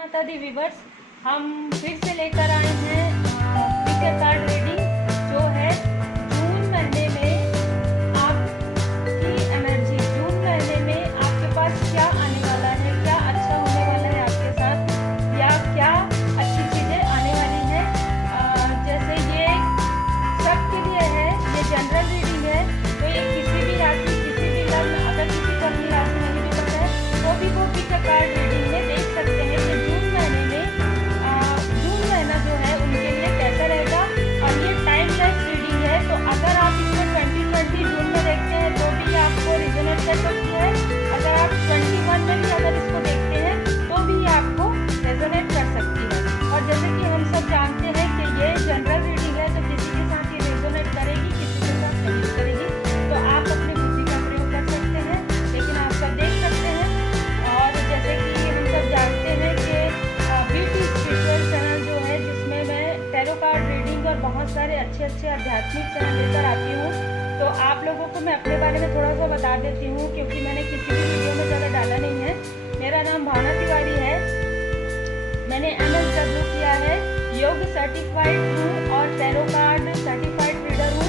माता दी व्यूवर्स, हम फिर से लेकर आए हैं पिक्चर कार्ड रीडिंग जो है जून महीने में आपकी एनर्जी, जून महीने में आपके पास क्या आने वाला है, क्या अच्छा होने वाला है आपके साथ, या क्या अच्छी चीज़ें आने वाली हैं। जैसे ये सबके लिए है, ये जनरल रीडिंग है, तो ये किसी भी राशि, किसी भी लग्न, अगर किसी को अपनी राशि नहीं भी पता है तो भी वो पिक्चर कार्ड रीडिंग में देख सकते हैं कि जून महीने में जून महीना जो है उनके लिए कैसा रहेगा। और ये टाइमलेस रीडिंग है, तो अगर आप इसको 2020 जून में देखते हैं तो भी आपको रिजोनेट कर सकती है। अगर आप 21 में भी अगर इसको देखते हैं तो भी आपको रेजोनेट कर सकती है। और जैसे कि हम सब जानते हैं कि ये जनरल रीडिंग है, तो किसी के साथ ये रेजोनेट करेगी, किसी के साथ नहीं करेगी। तो आप अपनी बुद्धि का प्रयोग कर सकते हैं, लेकिन आप सब देख सकते हैं। और जैसे कि हम सब जानते हैं कि बीटी स्पिरिचुअल चैनल जो है, जिसमें मैं टैरो कार्ड रीडिंग और बहुत सारे अच्छे आध्यात्मिक चैनल लेकर आती हूँ, तो आप लोगों को मैं अपने बारे में थोड़ा सा बता देती हूँ, क्योंकि मैंने किसी भी वीडियो में ज़्यादा डाला नहीं है। मेरा नाम भावना तिवारी है, मैंने MSW किया है, योग सर्टिफाइड हूँ और टैरो कार्ड सर्टिफाइड रीडर हूँ,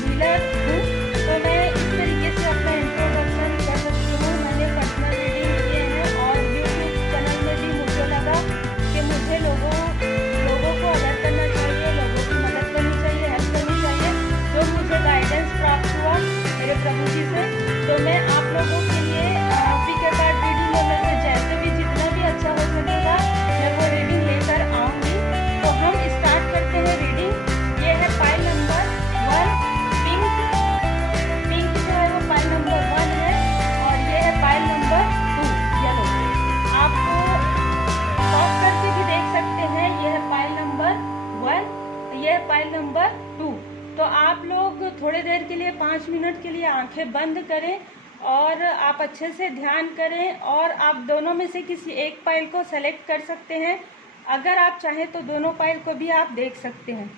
हीलर हूँ। तो मैं इस तरीके से अपना इंट्रोडक्शन कर सकती हूँ। मैंने पर्सनल रीडिंग किए हैं और यूट्यूब चैनल में भी मुझे लगा कि मुझे लोगों को अलर्ट करना चाहिए, लोगों की मदद करनी चाहिए, हेल्प करनी चाहिए। जो मुझे गाइडेंस प्राप्त हुआ मेरे प्रभु जी से, तो मैं आप लोगों के लिए पिक्चर कार्ड रीडिंग में मुझे जैसे भी जितना भी अच्छा हो सकेगा मैं वो रीडिंग लेकर आऊँगी। तो हम स्टार्ट करते हैं रीडिंग। ये है पाइल नंबर 1, पिंक जो है वो पाइल नंबर 1 है, और ये है पाइल नंबर 2, येलो। आपको टॉप करके भी देख सकते हैं, ये है पाइल नंबर 1, ये है पाइल नंबर 2। तो आप लोग थोड़ी देर के लिए 5 मिनट के लिए आंखें बंद करें और आप अच्छे से ध्यान करें, और आप दोनों में से किसी एक पाइल को सेलेक्ट कर सकते हैं। अगर आप चाहें तो दोनों पाइल को भी आप देख सकते हैं।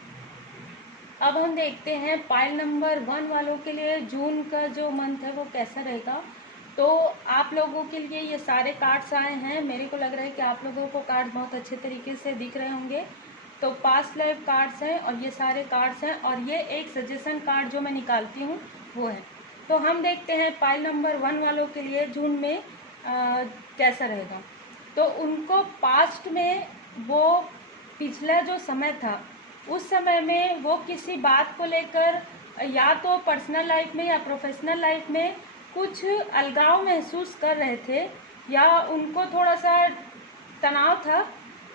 अब हम देखते हैं पाइल नंबर 1 वालों के लिए जून का जो मंथ है वो कैसा रहेगा। तो आप लोगों के लिए ये सारे कार्ड्स आए हैं। मेरे को लग रहा है कि आप लोगों को कार्ड बहुत अच्छे तरीके से दिख रहे होंगे। तो पास्ट लाइफ कार्ड्स हैं और ये सारे कार्ड्स हैं, और ये एक सजेशन कार्ड जो मैं निकालती हूँ वो है। तो हम देखते हैं पाइल नंबर 1 वालों के लिए जून में कैसा रहेगा। तो उनको पास्ट में, वो पिछला जो समय था उस समय में वो किसी बात को लेकर, या तो पर्सनल लाइफ में या प्रोफेशनल लाइफ में कुछ अलगाव महसूस कर रहे थे, या उनको थोड़ा सा तनाव था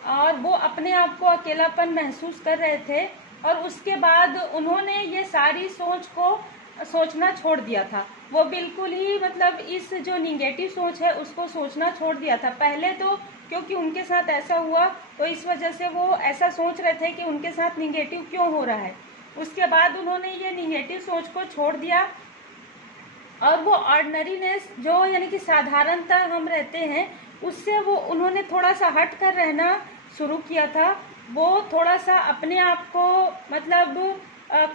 और वो अपने आप को अकेलापन महसूस कर रहे थे। और उसके बाद उन्होंने ये सारी सोचना छोड़ दिया था। वो बिल्कुल ही मतलब इस जो निगेटिव सोच है उसको सोचना छोड़ दिया था। पहले तो क्योंकि उनके साथ ऐसा हुआ तो इस वजह से वो ऐसा सोच रहे थे कि उनके साथ निगेटिव क्यों हो रहा है। उसके बाद उन्होंने ये निगेटिव सोच को छोड़ दिया और वो ऑर्डिनरीनेस, जो यानी कि साधारणता हम रहते हैं, उससे वो उन्होंने थोड़ा सा हट कर रहना शुरू किया था। वो थोड़ा सा अपने आप को मतलब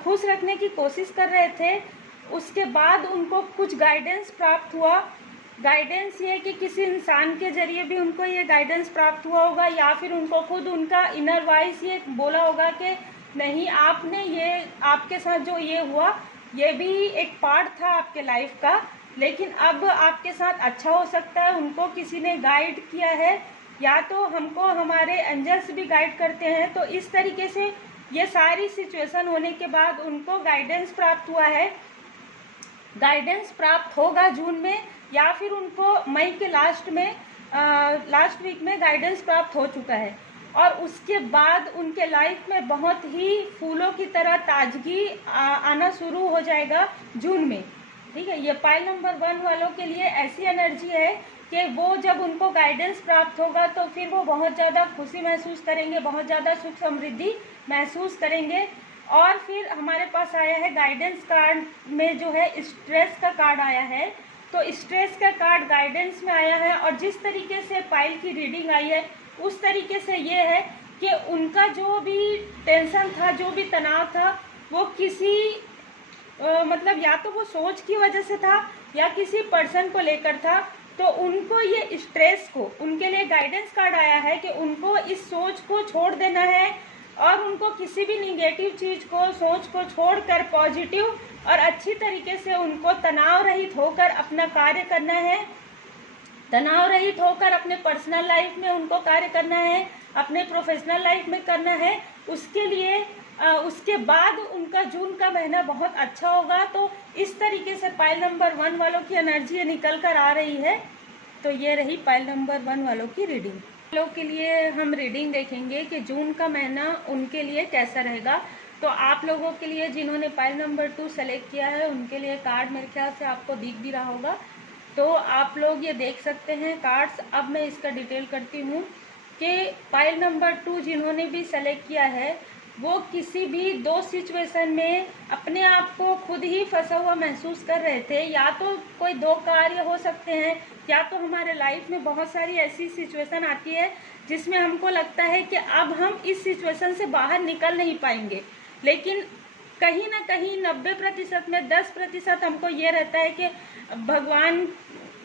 खुश रखने की कोशिश कर रहे थे। उसके बाद उनको कुछ गाइडेंस प्राप्त हुआ। गाइडेंस ये कि किसी इंसान के जरिए भी उनको ये गाइडेंस प्राप्त हुआ होगा, या फिर उनको खुद उनका इनर वॉइस ये बोला होगा कि नहीं, आपने ये, आपके साथ जो ये हुआ ये भी एक पार्ट था आपके लाइफ का, लेकिन अब आपके साथ अच्छा हो सकता है। उनको किसी ने गाइड किया है, या तो हमको हमारे एंजल्स भी गाइड करते हैं। तो इस तरीके से ये सारी सिचुएशन होने के बाद उनको गाइडेंस प्राप्त हुआ है। गाइडेंस प्राप्त होगा जून में, या फिर उनको मई के लास्ट वीक में गाइडेंस प्राप्त हो चुका है। और उसके बाद उनके लाइफ में बहुत ही फूलों की तरह ताजगी आना शुरू हो जाएगा जून में। ठीक है, ये पाइल नंबर 1 वालों के लिए ऐसी एनर्जी है कि वो जब उनको गाइडेंस प्राप्त होगा तो फिर वो बहुत ज़्यादा खुशी महसूस करेंगे, बहुत ज़्यादा सुख समृद्धि महसूस करेंगे। और फिर हमारे पास आया है गाइडेंस कार्ड में जो है स्ट्रेस का कार्ड आया है। तो स्ट्रेस का कार्ड गाइडेंस में आया है, और जिस तरीके से पाइल की रीडिंग आई है उस तरीके से ये है कि उनका जो भी टेंशन था, जो भी तनाव था, वो किसी मतलब या तो वो सोच की वजह से था या किसी पर्सन को लेकर था। तो उनको ये स्ट्रेस को, उनके लिए गाइडेंस कार्ड आया है कि उनको इस सोच को छोड़ देना है और उनको किसी भी निगेटिव चीज को, सोच को छोड़कर पॉजिटिव और अच्छी तरीके से उनको तनाव रहित होकर अपना कार्य करना है, तनाव रहित होकर अपने पर्सनल लाइफ में उनको कार्य करना है, अपने प्रोफेशनल लाइफ में करना है। उसके लिए उसके बाद उनका जून का महीना बहुत अच्छा होगा। तो इस तरीके से पाइल नंबर 1 वालों की एनर्जी निकल कर आ रही है। तो ये रही पाइल नंबर 1 वालों की रीडिंग। लोग के लिए हम रीडिंग देखेंगे कि जून का महीना उनके लिए कैसा रहेगा। तो आप लोगों के लिए जिन्होंने पाइल नंबर 2 सेलेक्ट किया है उनके लिए कार्ड मेरे ख्याल से आपको दिख भी रहा होगा। तो आप लोग ये देख सकते हैं कार्ड्स। अब मैं इसका डिटेल करती हूँ कि पाइल नंबर 2 जिन्होंने भी सेलेक्ट किया है वो किसी भी 2 सिचुएशन में अपने आप को खुद ही फंसा हुआ महसूस कर रहे थे। या तो कोई 2 कार्य हो सकते हैं, या तो हमारे लाइफ में बहुत सारी ऐसी सिचुएशन आती है जिसमें हमको लगता है कि अब हम इस सिचुएशन से बाहर निकल नहीं पाएंगे, लेकिन कहीं ना कहीं 90% में 10% हमको ये रहता है कि भगवान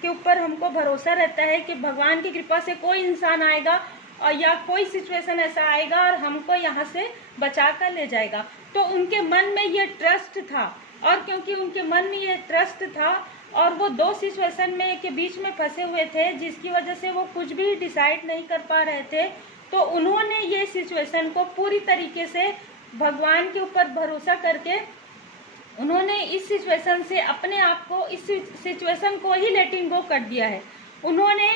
के ऊपर हमको भरोसा रहता है कि भगवान की कृपा से कोई इंसान आएगा और या कोई सिचुएशन ऐसा आएगा और हमको यहाँ से बचा कर ले जाएगा। तो उनके मन में ये ट्रस्ट था, और क्योंकि उनके मन में ये ट्रस्ट था और वो 2 सिचुएशन में के बीच में फंसे हुए थे जिसकी वजह से वो कुछ भी डिसाइड नहीं कर पा रहे थे, तो उन्होंने ये सिचुएशन को पूरी तरीके से भगवान के ऊपर भरोसा करके उन्होंने इस सिचुएशन से अपने आप को, इस सिचुएशन को ही लेटिंग गो कर दिया है। उन्होंने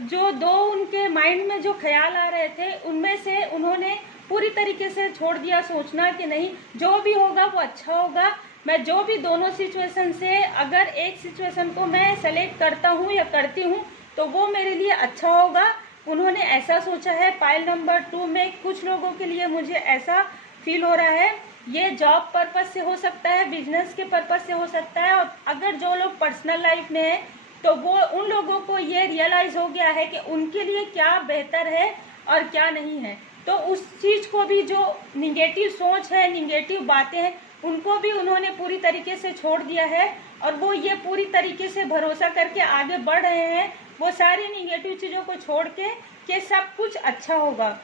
जो 2 उनके माइंड में जो ख्याल आ रहे थे उनमें से उन्होंने पूरी तरीके से छोड़ दिया सोचना कि नहीं जो भी होगा वो अच्छा होगा। मैं जो भी दोनों सिचुएशन से अगर एक सिचुएशन को मैं सेलेक्ट करता हूँ या करती हूँ तो वो मेरे लिए अच्छा होगा। उन्होंने ऐसा सोचा है। पाइल नंबर 2 में कुछ लोगों के लिए मुझे ऐसा फील हो रहा है, ये जॉब पर्पस से हो सकता है, बिजनेस के पर्पस से हो सकता है, और अगर जो लोग पर्सनल लाइफ में है तो वो उन लोगों को ये रियलाइज हो गया है कि उनके लिए क्या बेहतर है और क्या नहीं है। तो उस चीज को भी, जो निगेटिव सोच है, निगेटिव बातें हैं, उनको भी उन्होंने पूरी तरीके से छोड़ दिया है और वो ये पूरी तरीके से भरोसा करके आगे बढ़ रहे हैं, वो सारी निगेटिव चीजों को छोड़ के कि सब कुछ अच्छा होगा।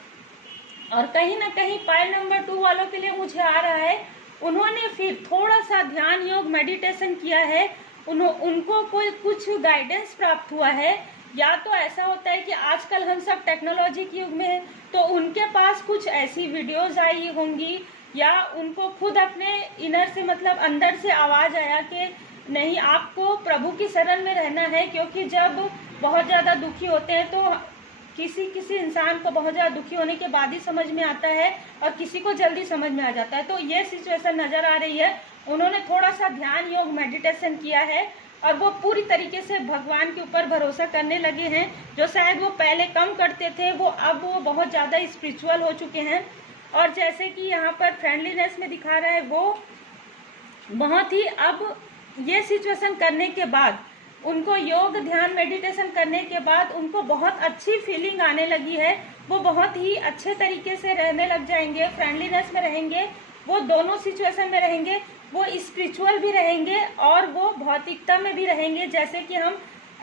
और कहीं ना कहीं पाइल नंबर 2 वालों के लिए मुझे आ रहा है उन्होंने फिर थोड़ा सा ध्यान योग मेडिटेशन किया है, उनको कोई कुछ गाइडेंस प्राप्त हुआ है। या तो ऐसा होता है कि आजकल हम सब टेक्नोलॉजी के युग में हैं, तो उनके पास कुछ ऐसी वीडियोस आई होंगी या उनको खुद अपने इनर से, मतलब अंदर से आवाज आया कि नहीं आपको प्रभु की शरण में रहना है। क्योंकि जब बहुत ज्यादा दुखी होते हैं तो किसी इंसान को बहुत ज्यादा दुखी होने के बाद ही समझ में आता है और किसी को जल्दी समझ में आ जाता है। तो ये सिचुएशन नजर आ रही है। उन्होंने थोड़ा सा ध्यान योग मेडिटेशन किया है और वो पूरी तरीके से भगवान के ऊपर भरोसा करने लगे हैं। जो शायद वो पहले कम करते थे वो अब वो बहुत ज्यादा स्पिरिचुअल हो चुके हैं। और जैसे कि यहाँ पर फ्रेंडलीनेस में दिखा रहा है, वो बहुत ही अब ये सिचुएशन करने के बाद, उनको योग ध्यान मेडिटेशन करने के बाद उनको बहुत अच्छी फीलिंग आने लगी है। वो बहुत ही अच्छे तरीके से रहने लग जाएंगे, फ्रेंडलीनेस में रहेंगे, वो दोनों सिचुएशन में रहेंगे, वो स्पिरिचुअल भी रहेंगे और वो भौतिकता में भी रहेंगे। जैसे कि हम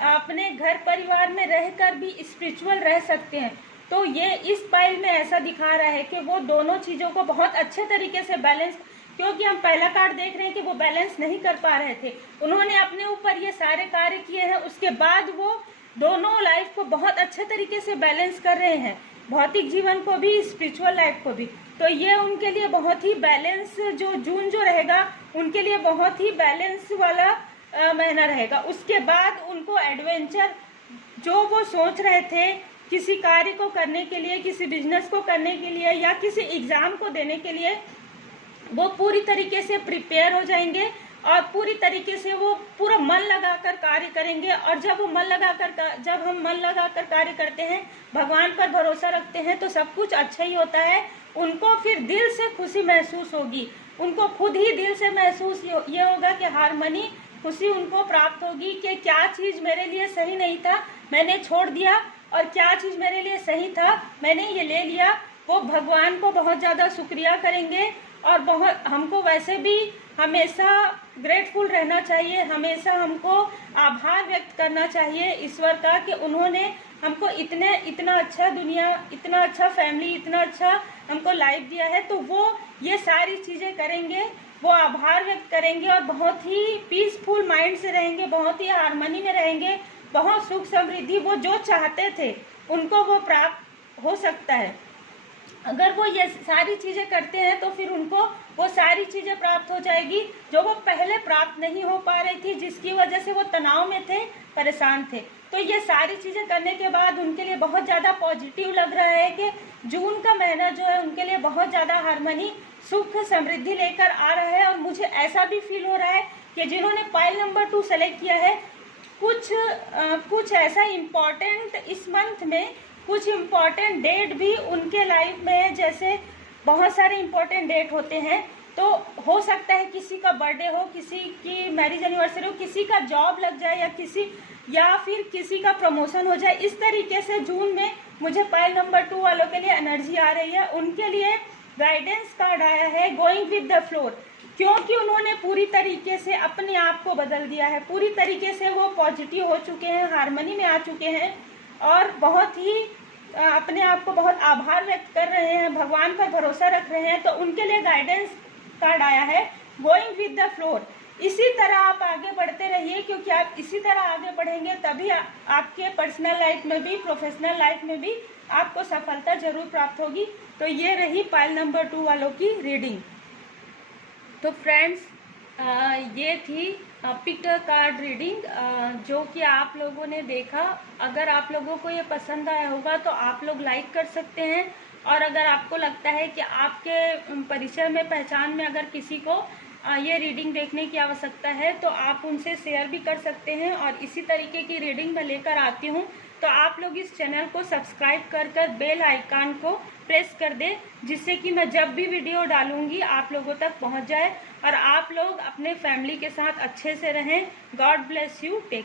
अपने घर परिवार में रहकर भी स्पिरिचुअल रह सकते हैं। तो ये इस पाइल में ऐसा दिखा रहा है कि वो दोनों चीजों को बहुत अच्छे तरीके से बैलेंस, क्योंकि हम पहला कार्ड देख रहे हैं कि वो बैलेंस नहीं कर पा रहे थे, उन्होंने अपने ऊपर ये सारे कार्य किए हैं, उसके बाद वो दोनों लाइफ को बहुत अच्छे तरीके से बैलेंस कर रहे हैं, भौतिक जीवन को भी, स्पिरिचुअल लाइफ को भी। तो ये उनके लिए बहुत ही बैलेंस, जो जून जो रहेगा उनके लिए बहुत ही बैलेंस वाला महीना रहेगा। उसके बाद उनको एडवेंचर, जो वो सोच रहे थे किसी कार्य को करने के लिए, किसी बिजनेस को करने के लिए या किसी एग्जाम को देने के लिए, वो पूरी तरीके से प्रिपेयर हो जाएंगे और पूरी तरीके से वो पूरा मन लगाकर कार्य करेंगे। और जब हम मन लगाकर कार्य करते हैं, भगवान पर भरोसा रखते हैं, तो सब कुछ अच्छा ही होता है। उनको फिर दिल से खुशी महसूस होगी, उनको खुद ही दिल से महसूस ये होगा कि हारमोनी, खुशी उनको प्राप्त होगी कि क्या चीज मेरे लिए सही नहीं था मैंने छोड़ दिया, और क्या चीज मेरे लिए सही था मैंने ये ले लिया। वो भगवान को बहुत ज्यादा शुक्रिया करेंगे और बहुत, हमको वैसे भी हमेशा ग्रेटफुल रहना चाहिए, हमेशा हमको आभार व्यक्त करना चाहिए ईश्वर का कि उन्होंने हमको इतना अच्छा दुनिया, इतना अच्छा फैमिली, इतना अच्छा हमको लाइफ दिया है। तो वो ये सारी चीज़ें करेंगे, वो आभार व्यक्त करेंगे और बहुत ही पीसफुल माइंड से रहेंगे, बहुत ही हार्मनी में रहेंगे, बहुत सुख समृद्धि वो जो चाहते थे उनको वो प्राप्त हो सकता है। अगर वो ये सारी चीज़ें करते हैं तो फिर उनको वो सारी चीज़ें प्राप्त हो जाएगी जो वो पहले प्राप्त नहीं हो पा रही थी, जिसकी वजह से वो तनाव में थे, परेशान थे। तो ये सारी चीज़ें करने के बाद उनके लिए बहुत ज़्यादा पॉजिटिव लग रहा है कि जून का महीना जो है उनके लिए बहुत ज़्यादा हार्मनी, सुख समृद्धि लेकर आ रहा है। और मुझे ऐसा भी फील हो रहा है कि जिन्होंने पाइल नंबर 2 सेलेक्ट किया है, कुछ ऐसा इम्पॉर्टेंट इस मंथ में, कुछ इम्पॉर्टेंट डेट भी उनके लाइफ में है। जैसे बहुत सारे इम्पॉर्टेंट डेट होते हैं, तो हो सकता है किसी का बर्थडे हो, किसी की मैरिज एनिवर्सरी हो, किसी का जॉब लग जाए या फिर किसी का प्रमोशन हो जाए। इस तरीके से जून में मुझे पाइल नंबर 2 वालों के लिए एनर्जी आ रही है। उनके लिए गाइडेंस कार्ड आया है गोइंग विद द फ्लोर, क्योंकि उन्होंने पूरी तरीके से अपने आप को बदल दिया है, पूरी तरीके से वो पॉजिटिव हो चुके हैं, हार्मनी में आ चुके हैं और बहुत ही अपने आप को बहुत आभार व्यक्त कर रहे हैं, भगवान पर भरोसा रख रहे हैं। तो उनके लिए गाइडेंस कार्ड आया है गोइंग विद द फ्लोर। इसी तरह आप आगे बढ़ते रहिए, क्योंकि आप इसी तरह आगे बढ़ेंगे तभी आपके पर्सनल लाइफ में भी, प्रोफेशनल लाइफ में भी आपको सफलता जरूर प्राप्त होगी। तो ये रही पाइल नंबर 2 वालों की रीडिंग। तो फ्रेंड्स, ये थी पिक कार्ड रीडिंग जो कि आप लोगों ने देखा। अगर आप लोगों को ये पसंद आया होगा तो आप लोग लाइक कर सकते हैं, और अगर आपको लगता है कि आपके परिचय में, पहचान में अगर किसी को ये रीडिंग देखने की आवश्यकता है तो आप उनसे शेयर भी कर सकते हैं। और इसी तरीके की रीडिंग मैं लेकर आती हूँ, तो आप लोग इस चैनल को सब्सक्राइब कर बेल आइकन को प्रेस कर दें, जिससे कि मैं जब भी वीडियो डालूंगी आप लोगों तक पहुंच जाए और आप लोग अपने फैमिली के साथ अच्छे से रहें। God bless you, take